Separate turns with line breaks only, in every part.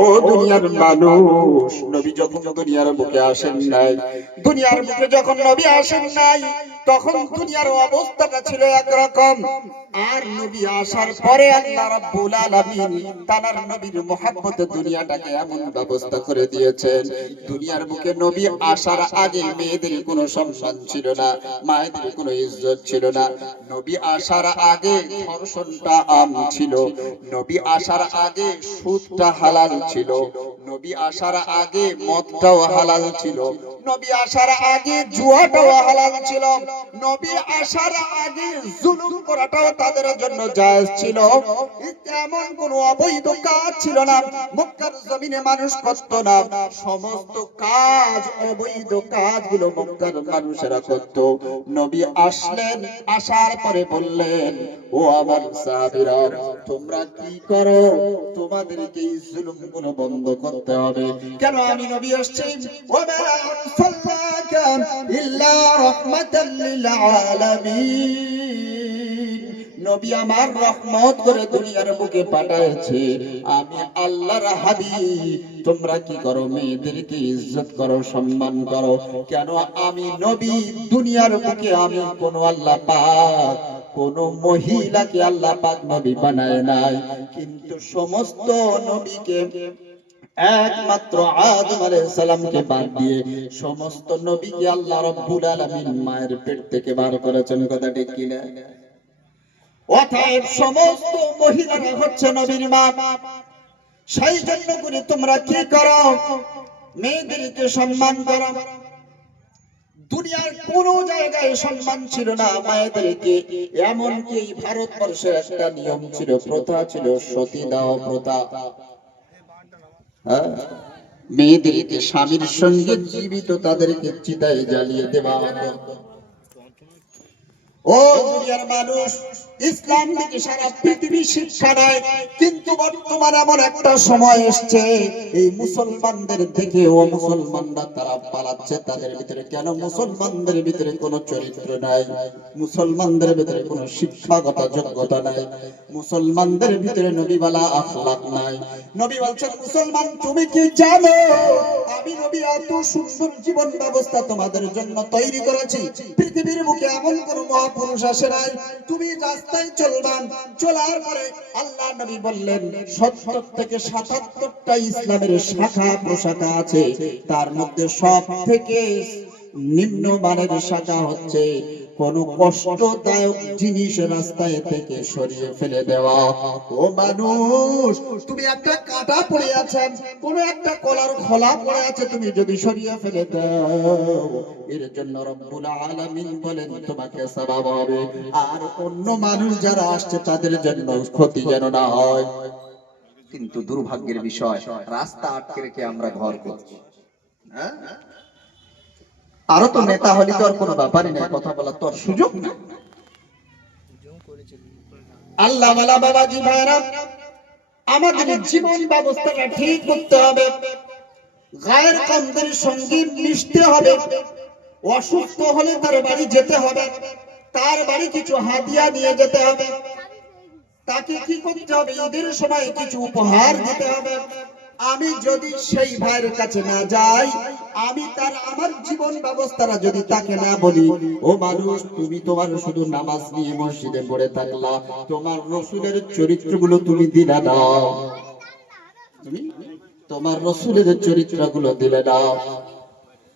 ও দুনিয়ার মানুষ নবী যখন দুনিয়ার বুকে আসেন নাই দুনিয়ার বুকে যখন নবী আসেন নাই তখন দুনিয়ার অবস্থাটা ছিল একরকম। আর নবী আসার পরে আল্লাহ রাব্বুল আলামিন তার নবীর মহব্বতে দুনিয়াটাকে এমন ব্যবস্থা করে দিয়েছেন। দুনিয়ার বুকে নবী আসার আগে মেয়েদের কোনো সম্মান ছিল না মায়েদের কোনো ইজ্জত ছিল না। নবী আসার আগে ধর্ষণটা আম ছিল। নবী আসার আগে সুদটা হালাল ছিল। নবী আসার আগে মদটাও হালাল ছিল। নবী আসার আগে জুয়াটাও হালাল ছিল। নবী আসার আগে জুলুম করাটাও তাদের জন্য জায়েজ ছিল। এমন কোন অবৈধ কাজ ছিল না। মক্কার জমিনে মানুষ করত না। সমস্ত কাজ অবৈধ কাজগুলো মক্কার মানুষেরা করত। নবী আসলেন, আসার পরে বললেন, ও আমার সাহাবীরা, তোমরা কি করো? তোমাদেরকে জুলুমগুলো বন্ধ করতে হবে। কেন আমি নবী আসছি? নবী আমার রহমত করে দুনিয়ার বুকে পাঠাইছে আমি আল্লাহর তোমরা কি করো? মেয়েদেরকে ইজ্জত করো, সম্মান করো। কেন আমি নবী? দুনিয়ার বুকে আমি কোন আল্লাহ পাক কোন মহিলাকে আল্লাহ পাক নবী বানায় নাই। কিন্তু সমস্ত নবীকে, একমাত্র আদম আলাইহিস সালামকে বাদ দিয়ে সমস্ত নবীকে আল্লাহ রাব্বুল আলামিন মায়ের পেট থেকে বার করেছেন, কথা ঠিক কি না? অতএব সমস্ত মহিলারা হচ্ছে নবীর মা। সেই জন্য করে তোমরা কি করো? মেয়েদেরকে সম্মান করো। দুনিয়ার কোন জায়গায় সম্মান ছিল না মায়েদেরকে। এমনকি ভারতবর্ষের একটা নিয়ম ছিল, প্রথা ছিল সতী দাহ প্রথা। হ্যাঁ? মেয়েদেরকে স্বামীর সঙ্গে জীবিত তাদেরকে চিতায় জ্বালিয়ে দেওয়া হতো। ও দুনিয়ার মানুষ, ইসলাম থেকে সারা পৃথিবী শিক্ষা দেয় কিন্তু বর্তমান এমন একটা সময় এসছে, এই মুসলমানদের থেকে ও মুসলমানরা তারা পালাচ্ছে, তাদের ভিতরে কেন মুসলমানদের ভিতরে কোনো চরিত্র নাই, মুসলমানদের ভিতরে কোনো শিক্ষাগত যোগ্যতা নাই, মুসলমানদের ভিতরে নবীওয়ালা আখলাক নাই। নবী বলছেন, মুসলমান, তুমি কি জানো, আমি নবী, এত সুন্দর জীবন ব্যবস্থা তোমাদের জন্য তৈরি করেছি, পৃথিবীর বুকে এমন কোন মহাপুরুষ তুমি রাস্তায় চলার পরে আল্লাহ নবী বললেন থেকে সাতাত্তরটা ইসলামের শাখা প্রশাখা আছে। তার মধ্যে সব থেকে নিম্ন মানের শাখা হচ্ছে কোন কষ্টদায়ক জিনিস রাস্তায় থেকে সরিয়ে ফেলে দেওয়া। ও মানুষ তুমি একটা কাটা পড়ে আছে কোন একটা কলার খোলা পড়ে আছে তুমি যদি সরিয়ে ফেলে দাও। এর জন্য রব্বুল আলামিন বলেন তোমাকে সওয়াব হবে। আর অন্য মানুষ যারা আসছে তাদের জন্য ক্ষতি যেন না হয়।
কিন্তু দুর্ভাগ্যের বিষয় রাস্তা আটকে রেখে আমরা ঘর করছি।
হ্যাঁ? আরও তো নেতা হলি তো আর কোনো ব্যাপারই নেই, কথা বলার তো আর সুযোগ নেই। আল্লাহ বাবাজি ভাইরা আমাদের জীবন ব্যবস্থাটা ঠিক করতে হবে। গায়ের কমদের সঙ্গে মিশতে হবে। অসুস্থ হলে তার বাড়ি যেতে হবে। তার বাড়ি কিছু হাদিয়া নিয়ে যেতে হবে। তাকে কি করতে হবে? ঈদের সময় কিছু উপহার দিতে হবে। আমি যদি সেই ভাইয়ের কাছে না যাই, আমি তার আমার জীবন ব্যবস্থাটা যদি তাকে না বলি, ও মানুষ, তুমি তোমার শুধু নামাজ নিয়ে মসজিদে পড়ে থাকলা, তোমার রসুলের চরিত্রগুলো তুমি দিলা দাও তুমি? তোমার রসুলের চরিত্রগুলো দিলে দাও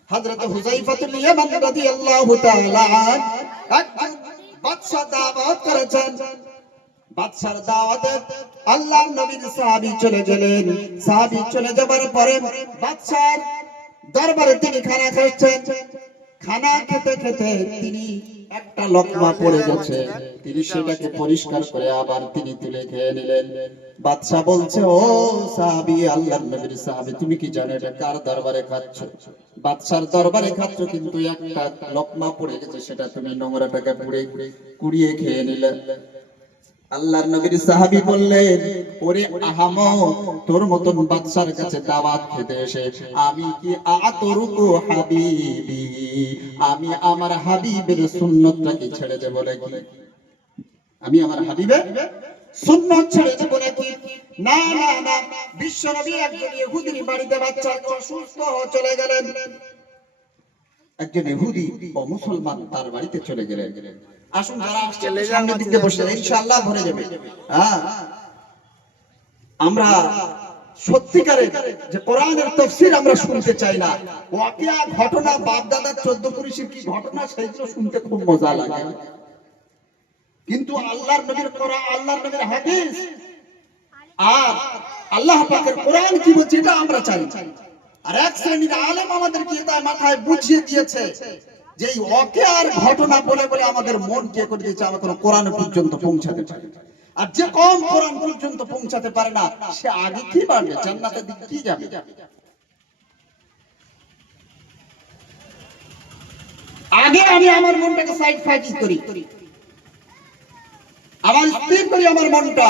হযরত হুযাইফাতুল ইয়ামান রাদিয়াল্লাহু তাআলা বাদশা দাওয়াত করেছেন। বাদশার দাওয়াতে আল্লাহর নবীর চলে গেলেন। চলে যাবার পরে বাদশার দরবারে তিনি খানা খাচ্ছেন খানা খেতে খেতে তিনি একটা লোকমা পড়ে গেছে। তিনি সেটাকে পরিষ্কার করে আবার তিনি তুলে খেয়ে নিলেন। বাদশা বলছে, ও সাহাবী, আল্লাহর নবীর সাহাবী, তুমি কি জানো এটা কার দরবারে খাচ্ছ? বাদশার দরবারে খাচ্ছ, কিন্তু একটা লোকমা পড়ে গেছে, সেটা তুমি নোংরাটাকে পুড়ে কুড়িয়ে খেয়ে নিলে। আল্লাহর নবীর সাহাবী বললেন, ওরে আহাম তোর মতন বাদশার কাছে দাওয়াত খেতে এসে আমি কি আতরুকু হাবিবি? আমি আমার হাবিবের সুন্নতটাকে ছেড়ে দেব নাকি? আমি আমার হাবিবের সুন্নত ছেড়ে দেবো নাকি? না না না। বিশ্ব নবী একজন ইহুদির বাড়িতে বাচ্চা অসুস্থ চলে গেলেন। একজন ইহুদি ও মুসলমান তার বাড়িতে চলে গেলেন। আসুন যারা সামনের দিকে বসে ইনশাআল্লাহ ভরে যাবে। হ্যাঁ। আমরা সত্যিকারের যে কোরআনের তফসির আমরা শুনতে চাই না। ওয়াকিয়া ঘটনা বাপ দাদার চোদ্দ পুরুষের কি ঘটনা সেইগুলো শুনতে খুব মজা লাগে। কিন্তু আল্লাহর নবীর কোরআন আল্লাহর নবীর হাদিস আর আল্লাহ পাকের কোরআন কি বলছে এটা আমরা চাই আর এক শ্রেণির আলেম আমাদেরকে এটা মাথায় বুঝিয়ে দিয়েছে যে এই অকেয়ার ঘটনা বলে বলে আমাদের মন কে করে দিয়েছে, আমরা কোনো কোরআন পর্যন্ত পৌঁছাতে পারি আর যে কম কোরআন পর্যন্ত পৌঁছাতে পারে না, সে আগে কি পারবে জান্নাতের দিকে কি যাবে? আগে আমি আমার মনটাকে সাইড ফাইটিং করি। আমার স্থির করি আমার মনটা।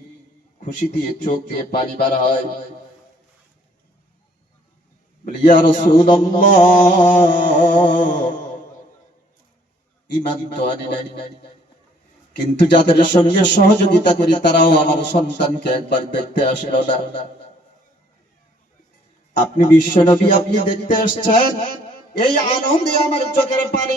খুশি দিয়ে চোখ দিয়ে পানি বার হয়। কিন্তু যাদের সঙ্গে সহযোগিতা করি, তারাও আমার সন্তানকে একবার দেখতে আসলো আপনি বিশ্বনবী আপনি দেখতে আসছেন? এই আনন্দে আমার চোখের পানি